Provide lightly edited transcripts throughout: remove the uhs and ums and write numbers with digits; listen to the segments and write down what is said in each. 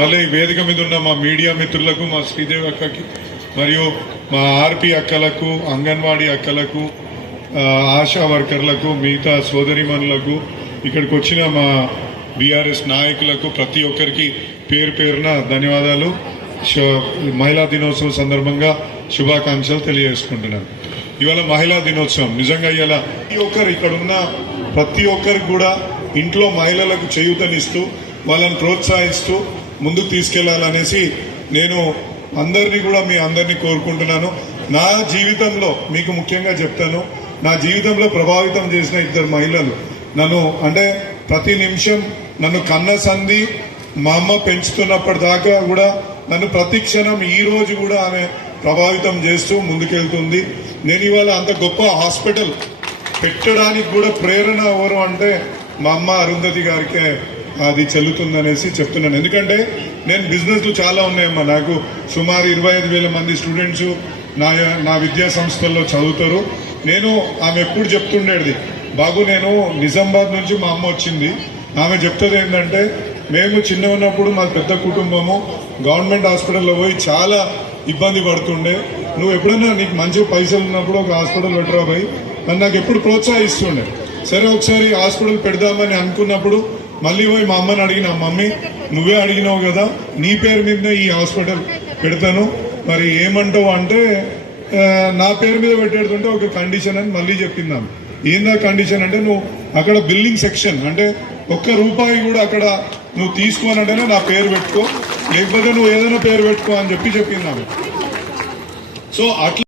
మళ్ళీ వేదిక మీద ఉన్న మా మీడియా మిత్రులకు, మా శ్రీదేవి అక్కకి, మరియు మా ఆర్పి అక్కలకు, అంగన్వాడీ అక్కలకు, ఆశా వర్కర్లకు, మిగతా సోదరిమణులకు, ఇక్కడికి వచ్చిన మా బీఆర్ఎస్ నాయకులకు ప్రతి ఒక్కరికి పేరు పేరున ధన్యవాదాలు. మహిళా దినోత్సవం సందర్భంగా శుభాకాంక్షలు తెలియజేసుకుంటున్నాను. ఇవాళ మహిళా దినోత్సవం. నిజంగా ఇవాళ ఇక్కడ ఉన్న ప్రతి ఒక్కరికి కూడా ఇంట్లో మహిళలకు చేయూతనిస్తూ వాళ్ళని ప్రోత్సహిస్తూ ముందుకు తీసుకెళ్లాలనేసి నేను అందరినీ కూడా మీ అందరినీ కోరుకుంటున్నాను. నా జీవితంలో మీకు ముఖ్యంగా చెప్తాను, నా జీవితంలో ప్రభావితం చేసిన ఇద్దరు మహిళలు నన్ను, అంటే ప్రతి నిమిషం నన్ను కన్న సంధి మా అమ్మ పెంచుతున్నప్పటిదాకా కూడా నన్ను ప్రతి క్షణం ఈ రోజు కూడా ఆమె ప్రభావితం చేస్తూ ముందుకెళ్తుంది. నేను ఇవాళ అంత గొప్ప హాస్పిటల్ పెట్టడానికి కూడా ప్రేరణ ఎవరు అంటే మా అమ్మ అరుంధతి గారికే అది చెల్లుతుందనేసి చెప్తున్నాను. ఎందుకంటే నేను బిజినెస్లు చాలా ఉన్నాయమ్మా. నాకు సుమారు 25,000 మంది స్టూడెంట్స్ నా విద్యా సంస్థల్లో చదువుతారు. నేను ఆమె ఎప్పుడు చెప్తుండేది, బాబు నేను నిజామాబాద్ నుంచి మా అమ్మ వచ్చింది, ఆమె చెప్తుంది ఏంటంటే, మేము చిన్న ఉన్నప్పుడు మా పెద్ద కుటుంబము గవర్నమెంట్ హాస్పిటల్లో పోయి చాలా ఇబ్బంది పడుతుండే, నువ్వు ఎప్పుడైనా నీకు మంచి పైసలు ఉన్నప్పుడు ఒక హాస్పిటల్ పెట్టరా పోయి అని నాకు ఎప్పుడు ప్రోత్సహిస్తుండే. సరే ఒకసారి హాస్పిటల్ పెడదామని అనుకున్నప్పుడు మళ్ళీ పోయి మా అమ్మని అడిగిన, మమ్మీ నువ్వే అడిగినావు కదా, నీ పేరు మీదనే ఈ హాస్పిటల్ పెడతాను, మరి ఏమంటావు అంటే, నా పేరు మీద పెట్టేడుతుంటే ఒక కండిషన్ అని మళ్ళీ చెప్పిందాం. ఏందా కండిషన్ అంటే, నువ్వు అక్కడ బిల్డింగ్ సెక్షన్ అంటే ₹1 కూడా అక్కడ నువ్వు తీసుకోనంటేనే నా పేరు పెట్టుకో, లేకపోతే నువ్వు ఏదైనా పేరు పెట్టుకో అని చెప్పిందాము. సో అట్లా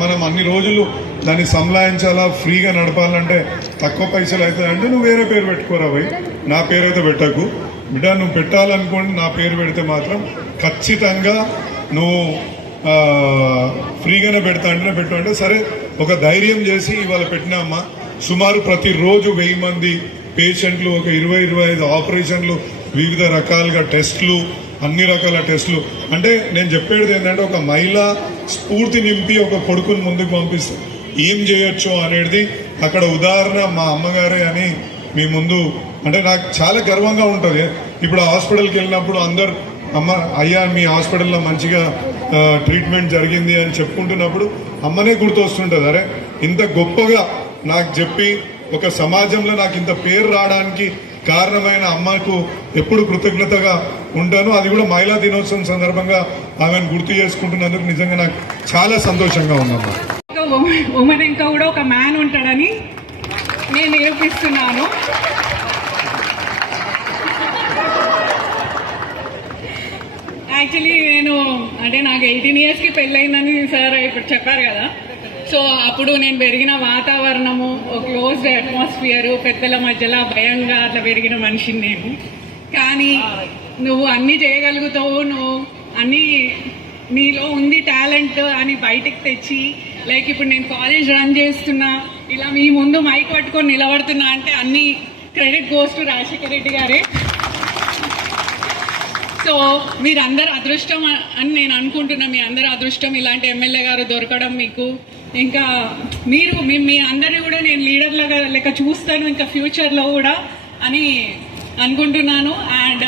మనం అన్ని రోజులు దాన్ని సంలాయించాలా, ఫ్రీగా నడపాలంటే తక్కువ పైసలు అవుతాయంటే నువ్వు వేరే పేరు పెట్టుకోరా పోయి, నా పేరు అయితే పెట్టకు బిడ్డ. నువ్వు పెట్టాలనుకోండి నా పేరు పెడితే మాత్రం ఖచ్చితంగా నువ్వు ఫ్రీగానే పెడతా అంటే పెట్టు అంటే, సరే ఒక ధైర్యం చేసి ఇవాళ పెట్టినామ్మా. సుమారు ప్రతిరోజు 1000 మంది పేషెంట్లు, ఒక 20-25 ఆపరేషన్లు, వివిధ రకాలుగా టెస్టులు, అన్ని రకాల టెస్టులు. అంటే నేను చెప్పేది ఏంటంటే, ఒక మహిళ స్ఫూర్తి నింపి ఒక కొడుకుని ముందుకు పంపిస్తే ఏం చేయొచ్చు అనేది అక్కడ ఉదాహరణ మా అమ్మగారే అని మీ ముందు, అంటే నాకు చాలా గర్వంగా ఉంటుంది. ఇప్పుడు హాస్పిటల్కి వెళ్ళినప్పుడు అందరు, అమ్మ అయ్యా మీ హాస్పిటల్లో మంచిగా ట్రీట్మెంట్ జరిగింది అని చెప్పుకుంటున్నప్పుడు అమ్మనే గుర్తొస్తుంటుంది. అరే ఇంత గొప్పగా నాకు చెప్పి ఒక సమాజంలో నాకు ఇంత పేరు రావడానికి కారణమైన అమ్మకు ఎప్పుడు కృతజ్ఞతగా ఉంటాను. అది కూడా మహిళా దినోత్సవం సందర్భంగా ఆమెను గుర్తు చేసుకుంటున్నందుకు నిజంగా నాకు చాలా సంతోషంగా ఉందమ్మా. ఉమెన్ ఇంకా కూడా ఒక మ్యాన్ ఉంటాడని నేను నిరూపిస్తున్నాను. యాక్చువల్లీ అంటే నాకు 18 yearsకి పెళ్ళయిందని సార్ ఇప్పుడు చెప్పారు కదా. సో అప్పుడు నేను పెరిగిన వాతావరణము, ఒక క్లోజ్డ్ అట్మాస్ఫియర్, పెద్దల మధ్యలో భయంగా అట్లా పెరిగిన మనిషిని నేను. కానీ నువ్వు అన్నీ చేయగలుగుతావు, నువ్వు అన్నీ నీలో ఉంది టాలెంట్ అని బయటకు తెచ్చి, లైక్ ఇప్పుడు నేను కాలేజ్ రన్ చేస్తున్నా, ఇలా మీ ముందు మైక్ పట్టుకొని నిలబడుతున్నా అంటే అన్ని credit goes to Rajasekhara Reddy గారే. సో మీరందరు అదృష్టం అని నేను అనుకుంటున్నా. మీ అందరు అదృష్టం ఇలాంటి ఎమ్మెల్యే గారు దొరకడం మీకు. ఇంకా మీ అందరినీ కూడా నేను లీడర్లుగా లెక్క చూస్తాను ఇంకా ఫ్యూచర్లో కూడా అని అనుకుంటున్నాను. అండ్